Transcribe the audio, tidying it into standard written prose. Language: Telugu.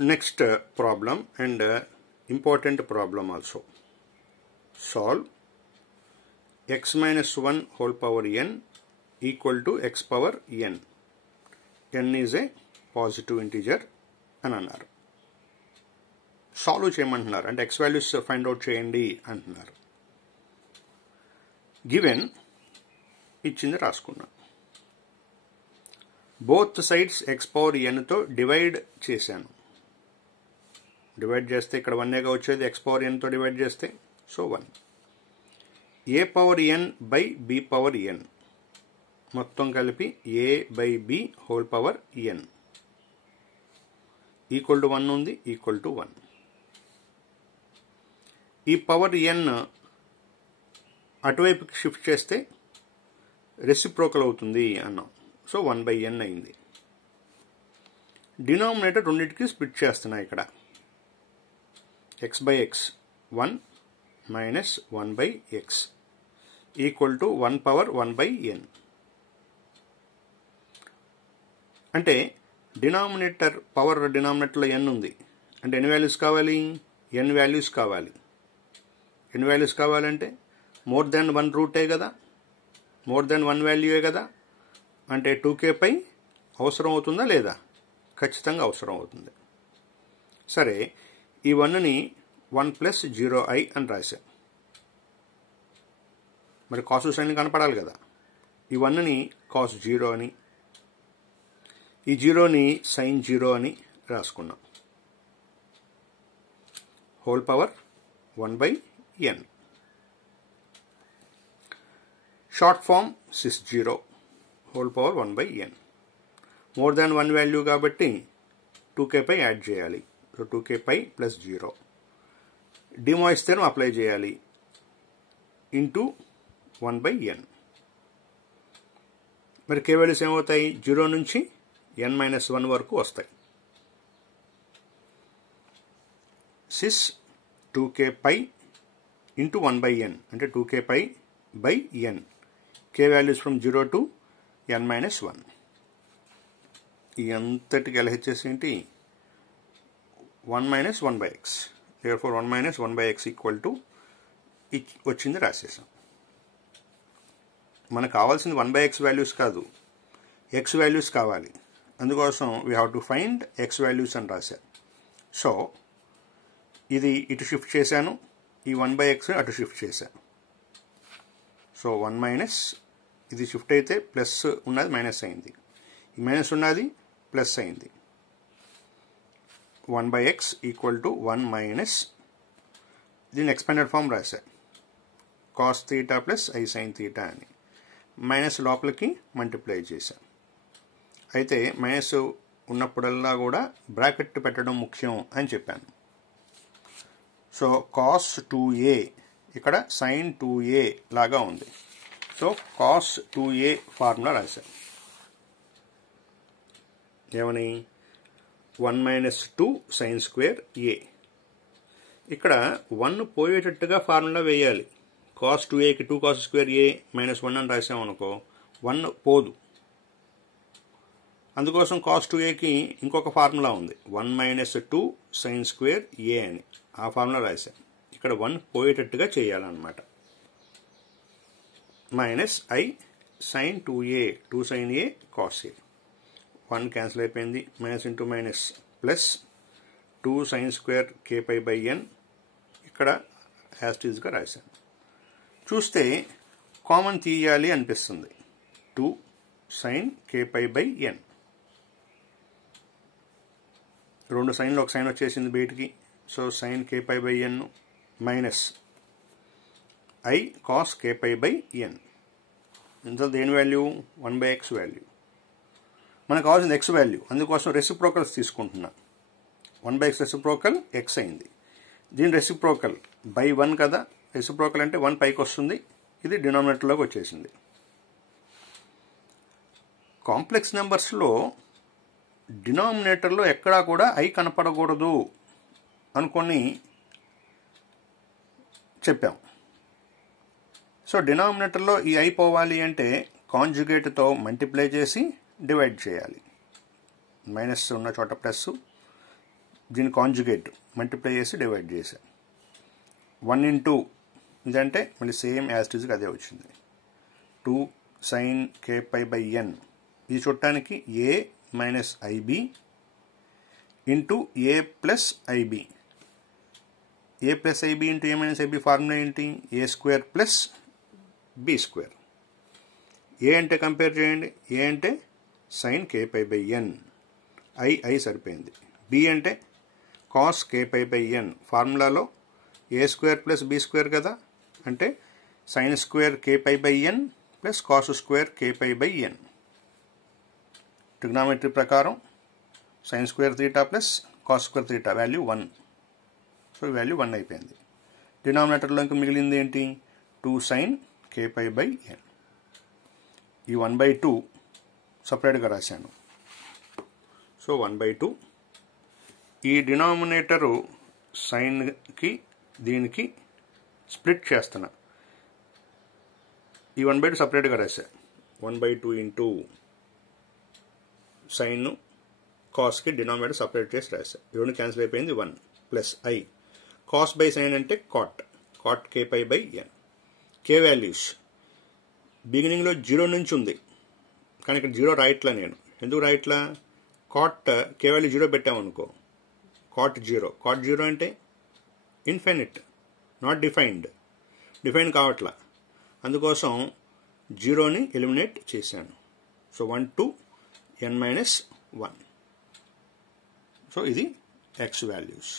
Next problem and important problem also. Solve x minus 1 whole power n equal to x power n. n is a positive integer అని అన్నారు. సాల్వ్ చేయమంటున్నారు, అంటే ఎక్స్ వాల్యూస్ ఫైండ్ అవుట్ చేయండి అంటున్నారు. గివెన్ ఇచ్చింది రాసుకున్నాం. బోత్ సైడ్స్ ఎక్స్ పవర్ ఎన్తో డివైడ్ చేశాను. డివైడ్ చేస్తే ఇక్కడ 1 వచ్చేది, ఎక్స్ పవర్ ఎన్తో డివైడ్ చేస్తే so 1. A power N by B power N మొత్తం కలిపి A by B whole power N equal to 1 ఉంది, ఈక్వల్ టు 1. ఈ పవర్ ఎన్ అటువైపుకి షిఫ్ట్ చేస్తే రెసిప్రోకల్ అవుతుంది అన్నాం. సో 1/n అయింది. డినామినేటర్ రెండింటికి స్ప్లిట్ చేస్తున్నా. ఇక్కడ x by X 1 minus 1/x equal to 1 power 1/n. అంటే డినామినేటర్ పవర్ డినామినేటర్లో n ఉంది, అంటే ఎన్ని వాల్యూస్ కావాలి? n వాల్యూస్ కావాలి. ఎన్ని వాల్యూస్ కావాలంటే మోర్ దాన్ 1 రూటే కదా, మోర్ దాన్ 1 వాల్యూయే కదా. అంటే 2k పై అవసరం అవుతుందా లేదా? ఖచ్చితంగా అవసరం అవుతుంది. సరే, ఈ 1ని 1 ప్లస్ 0i అని రాశాం. మరి కాస్ సైన్ కనపడాలి కదా. ఈ 1ని కాస్ 0 అని, ఈ 0ని సైన్ 0 అని రాసుకున్నాం. Whole power 1/n. Short form cis 0 whole power 1/n. More than 1 value కాబట్టి 2k పై యాడ్ చేయాలి. So 2k pi plus 0. De Moivre's theorem apply చేయాలి. Into 1/n. మరి k వాల్యూస్ ఏమవుతాయి? 0 నుంచి n-1 వరకు వస్తాయి. Sys 2k pi into 1/n అంటే 2k పై by n. k values from 0 to n-1. ఈ అంతటికి LHS ఏంటి? 1 minus 1/x. therefore 1 minus 1/x equal to వచ్చింది రాసేసాం. మనకు కావాల్సింది 1/x వాల్యూస్ కాదు, x వాల్యూస్ కావాలి. అందుకోసం we have to find x values అని రాశా. సో ఇది ఇటు షిఫ్ట్ చేశాను, ఈ 1/x అటు షిఫ్ట్ చేశాను. సో 1 మైనస్, ఇది షిఫ్ట్ అయితే ప్లస్ ఉన్నది మైనస్ అయింది, ఈ మైనస్ ఉన్నది ప్లస్ అయింది. 1/x ఈక్వల్ టు 1 మైనస్, దీన్ని ఎక్స్పాండెడ్ ఫామ్ రాశా, cos theta plus I sine theta అని. మైనస్ లోపలికి మల్టిప్లై చేశాను. అయితే మైనస్ ఉన్నప్పుడల్లా కూడా బ్రాకెట్ పెట్టడం ముఖ్యం అని చెప్పాను. సో కాస్ 2a ఇక్కడ సైన్ 2a లాగా ఉంది. సో కాస్ 2a ఫార్ములా రాశాను. ఏమని? 1 మైనస్ 2 సైన్ స్క్వేర్ a. ఇక్కడ 1 పోయేటట్టుగా ఫార్ములా వేయాలి. కాస్ 2aకి 2 కాస్ స్క్వేర్ a మైనస్ 1 అని రాసామనుకో, 1 పోదు. అందుకోసం కాస్ 2aకి ఇంకొక ఫార్ములా ఉంది, 1 మైనస్ 2 సైన్ స్క్వేర్ a అని. ఆ ఫార్ములా రాశాను. ఇక్కడ 1 పోయేటట్టుగా చేయాలన్నమాట. Minus I sine 2a, 2 sine a cos a. 1 cancel అయిపోయింది. Minus into minus plus 2 sine square k pi by n. ఇక్కడ యాస్టీజ్గా రాశాను. చూస్తే కామన్ తీయాలి అనిపిస్తుంది. 2 sine k pi by n. 2 సైన్లు ఒక సైన్ వచ్చేసింది బయటికి. So sine k pi by n minus I cos k pi by n. ఇంత దేని వాల్యూ? 1/x value. మనకు కావాల్సింది x వాల్యూ, అందుకోసం రెసిప్రోకల్స్ తీసుకుంటున్నా. 1/x రెసిప్రోకల్ x అయింది. దీని రెసిప్రోకల్ బై 1 కదా, రెసిప్రోకల్ అంటే 1 పైకి వస్తుంది. ఇది డినామినేటర్లోకి వచ్చేసింది. కాంప్లెక్స్ నెంబర్స్లో డినామినేటర్లో ఎక్కడా కూడా ఐ కనపడకూడదు అనుకొని చెప్పాం. సో డినామినేటర్లో ఈ ఐ పోవాలి అంటే కాంజుగేట్తో మల్టిప్లై చేసి డివైడ్ చేయాలి. మైనస్ ఉన్న చోట ప్లస్, దీని కాంజుగేట్ మల్టిప్లై చేసి డివైడ్ చేసా. 1 into ఇదంటే మళ్ళీ సేమ్ యాజ్ ఇట్ ఈజ్ అదే వచ్చింది. 2 sin kπ/n ఇది చూడటానికి a minus i b into a plus i b. a plus i b into a minus i b formula ఏంటి? a square plus b square. a అంటే కంపేర్ చేయండి. a అంటే sin kπ/n, i సరిపోయింది. b అంటే cos kπ/n, ఫార్ములాలో a square plus b square కదా, అంటే sin square kπ/n plus cos square kπ/n. Trigonometry ప్రకారం sin square theta plus cos square theta value 1. So ఈ వాల్యూ 1 అయిపోయింది. డినామినేటర్లో ఇంకా మిగిలింది ఏంటి? 2 sin kπ/n. ఈ 1/2 సపరేట్గా రాశాను. సో 1/2 ఈ డినామినేటరు సైన్కి దీనికి స్ప్లిట్ చేస్తున్నా. ఈ 1/2 సపరేట్గా రాశా. 1/2 ఇంటూ సైన్ కాస్కి డినామినేటర్ సపరేట్ చేసి రాశా. ఈ రెండు క్యాన్సిల్ అయిపోయింది. 1 plus i. Cos by sine అంటే కాట్ kπ/n. కే వాల్యూస్ బిగినింగ్లో 0 నుంచి ఉంది, కానీ ఇక్కడ 0 రాయట్లా నేను. ఎందుకు రాయట్లా? కాట్ కే వాల్యూ 0 పెట్టామనుకో, కాట్ 0 అంటే ఇన్ఫైనిట్, నాట్ డిఫైన్ కావట్లా. అందుకోసం 0ని ఎలిమినేట్ చేశాను. So 1 to n - 1. సో ఇది x వాల్యూస్.